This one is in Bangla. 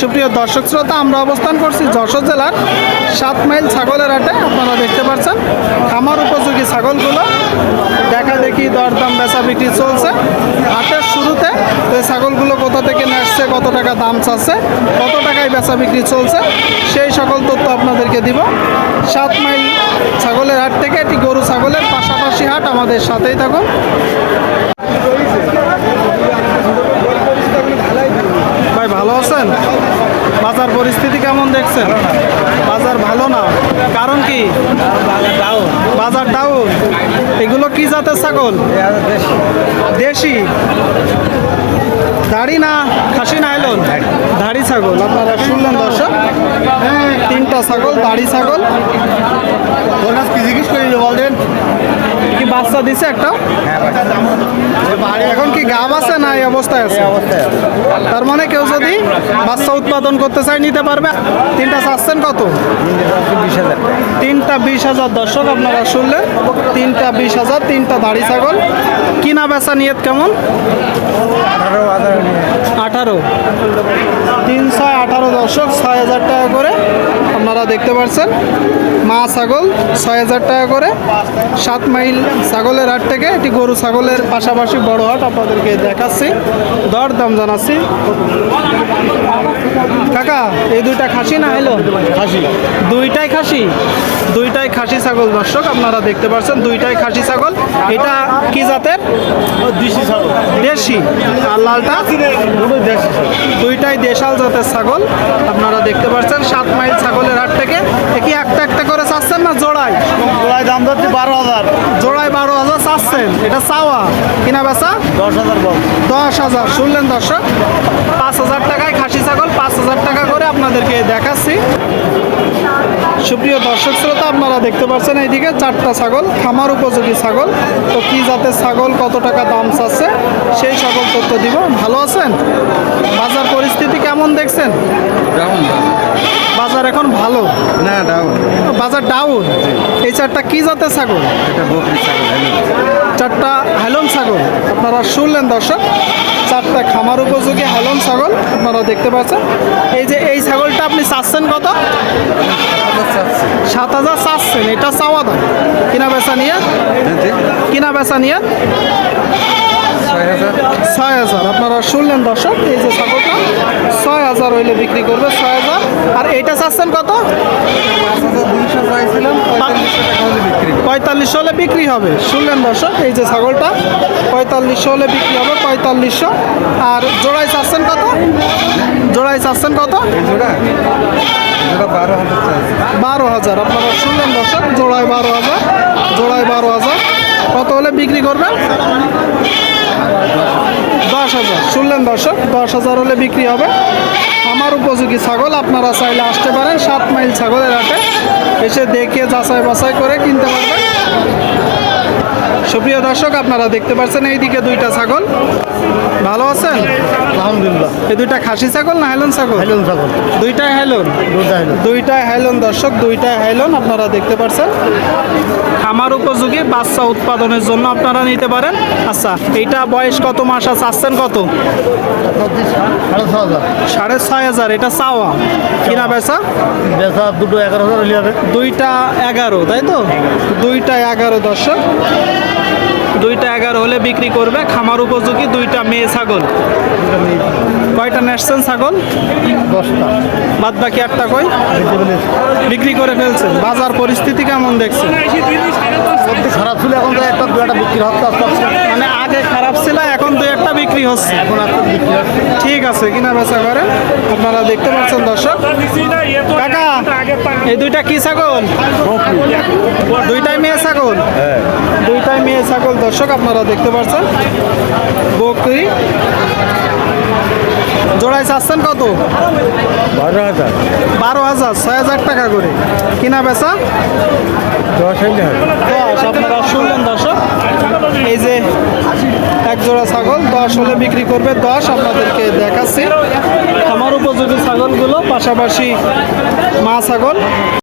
সুপ্রিয় দর্শক শ্রোতা, আমরা অবস্থান করছি যশোর জেলার 7 মাইল ছাগলের হাটে। আপনারা দেখতে পাচ্ছেন খামার উপযোগী ছাগলগুলো দেখা দেখি দরদাম বেচা বিক্রি চলছে হাটের শুরুতে। তো এই ছাগলগুলো কোথা থেকে আসছে, কত টাকা দাম চাচ্ছে, কত টাকায় বেচা বিক্রি চলছে, সেই সকল তথ্য আপনাদেরকে দিব। 7 মাইল ছাগলের হাট থেকে এটি গরু ছাগলের পাশাপাশি হাট, আমাদের সাথেই থাকুন। ভাই ভালো আছেন? বাজার পরিস্থিতি কেমন দেখছেন? বাজার ভালো না, কারণ কি? বাজার ডাউন। এগুলো কি জাতের ছাগল? দেশি? দাড়ি না খাসি না এলন? দাড়ি ছাগল। আপনারা শুনলেন দর্শক, 3টা ছাগল দাড়ি ছাগল। বলেন কি বাচ্চা দিছে একটা? এখন কি গাব আছে না এই অবস্থায় আছে? তার মানে কেউ যদি বাচ্চা উৎপাদন করতে চায় নিতে পারবে। 3টা চাচ্ছেন কত? 3টা 20,000। দর্শক আপনারা শুনলেন, 3টা 20,000। 3টা দাড়ি ছাগল। কিনা বেচা নিয়ত কেমন? 18। 318 দর্শক, 6,000 টাকা করে আপনারা দেখতে পাচ্ছেন। মা ছাগল 6,000 টাকা করে। 7 মাইল ছাগলের হাট থেকে এটি গরু ছাগলের পাশাপাশি বড় হাট আপনাদেরকে দেখাচ্ছি, দর দাম জানাচ্ছি। কাকা এই 2টা খাসি না এলো? খাসি। 2টাই খাসি? 2টাই খাসি ছাগল দর্শক আপনারা দেখতে পাচ্ছেন, 2টাই খাসি ছাগল। এটা কি জাতের? দেশি ছাগল। দেশি। আর লালটা? 2টাই দেশাল জাতের ছাগল আপনারা দেখতে পাচ্ছেন। 7 মাইল ছাগলের হাট থেকে কি একটা একটা করে চাচ্ছেন না জোড়ায়? জোড়ায় দাম ধরছে 12,000। জোড়ায় 12,000 চাচ্ছেন। এটা চাওয়া? কিনা বেচা? 10,000 বল। 10,000। শুনলেন দর্শক, 5,000 টাকায় খাসি ছাগল 5,000 টাকা করে আপনাদেরকে দেখাচ্ছি। সুপ্রিয় দর্শক শ্রোতা, আপনারা দেখতে পাচ্ছেন এইদিকে 4টা ছাগল খামার উপযোগী ছাগল। তো কি জাতের ছাগল, কত টাকা দাম চাচ্ছে, সেই সকল তথ্য দিব। ভালো আছেন? বাজার পরিস্থিতি কেমন দেখছেন? বাজার এখন ভালো না, ডাউন। বাজার ডাউন। এই 4টা কি জাতের ছাগল? এটা বকরি ছাগল। 4টা হেলন ছাগল আপনারা শুনলেন দর্শক, 4টা খামার উপযোগী হেলন ছাগল আপনারা দেখতে পাচ্ছেন। এই যে এই ছাগলটা আপনি চাচ্ছেন কত? 7,000 চাচ্ছেন। এটা চাওয়া দাম। কিনা বেচা নিয়ে? কিনা বেচা নিয়ে 6,000। আপনারা শুনলেন দর্শক, এই যে ছাগলটা 6,000 হইলে বিক্রি করবে, 6,000। আর এইটা চাচ্ছেন কত? 45 হলে বিক্রি হবে। শুনলেন দর্শক, এই যে ছাগলটা 45 হলে বিক্রি হবে, 4500। আর জোড়ায় চাচ্ছেন কত? জোড়ায় চাচ্ছেন কত? 12,000। আপনারা শুনলেন দর্শক, জোড়ায় 12,000। জোড়ায় 12,000। কত হলে বিক্রি করবেন? 10,000। শুনলেন দর্শক, 10,000 হলে বিক্রি হবে। আমার উপযোগী ছাগল আপনারা চাইলে আসতে পারেন 7 মাইল ছাগলের হাটে, এসে দেখে যাচাই বাছাই করে কিনতে পারবেন। সুপ্রিয় দর্শক, আপনারা দেখতে পাচ্ছেন এইদিকে 2টা ছাগল। ভালো আছেন? আলহামদুলিল্লাহ। এই 2টা খাসি ছাগল না হেলন ছাগল? হেলন ছাগল। 2টাই হেলন। 2টাই হেলন দর্শক, 2টাই হেলন আপনারা দেখতে পাচ্ছেন। খামার উপযোগী বাচ্চা উৎপাদনের জন্য আপনারা নিতে পারেন। আচ্ছা, এইটা বয়স কত মাস আছে? চাচ্ছেন কত? 6,500। এটা চাওয়া? কিনা বেচা? বেচা দুটো 11,000 হলে হবে। 2টা 11, তাই তো? 2টা 11 দর্শক, 2টা 11 হলে বিক্রি করবে। খামার উপযোগী 2টা মেয়ে ছাগল। কয়টা নেসছেন ছাগল? 10টা। বাদ বাকি 8টা কই বিক্রি করে ফেলছেন। বাজার পরিস্থিতি কেমন দেখছেন? খারাপ ছিল, এখন তো একটা 2টা বিক্রি হচ্ছে আস্তে আস্তে। মানে আগে খারাপ ছিল, এখন 2-1টা বিক্রি হচ্ছে। এখন একটা বিক্রি হচ্ছে। ঠিক আছে, কিনা বেচা করেন। আপনারা দেখতে পাচ্ছেন দর্শক। কাকা এই 2টা কি ছাগল? 2টাই মেয়ে ছাগল। 2টাই মেয়ে ছাগল দর্শক আপনারা দেখতে পাচ্ছেন। বকরি। জোড়ায় চাচ্ছেন কত? 12,000। 12,000। 6,000 টাকা করে। কিনা বেচা? 10। আপনারা শুনলেন দর্শক, এই যে এক জোড়া ছাগল 10 হলে বিক্রি করবে। 10 আপনাদেরকে দেখাচ্ছি। আমার উপযোগী ছাগলগুলো পাশাপাশি মা ছাগল।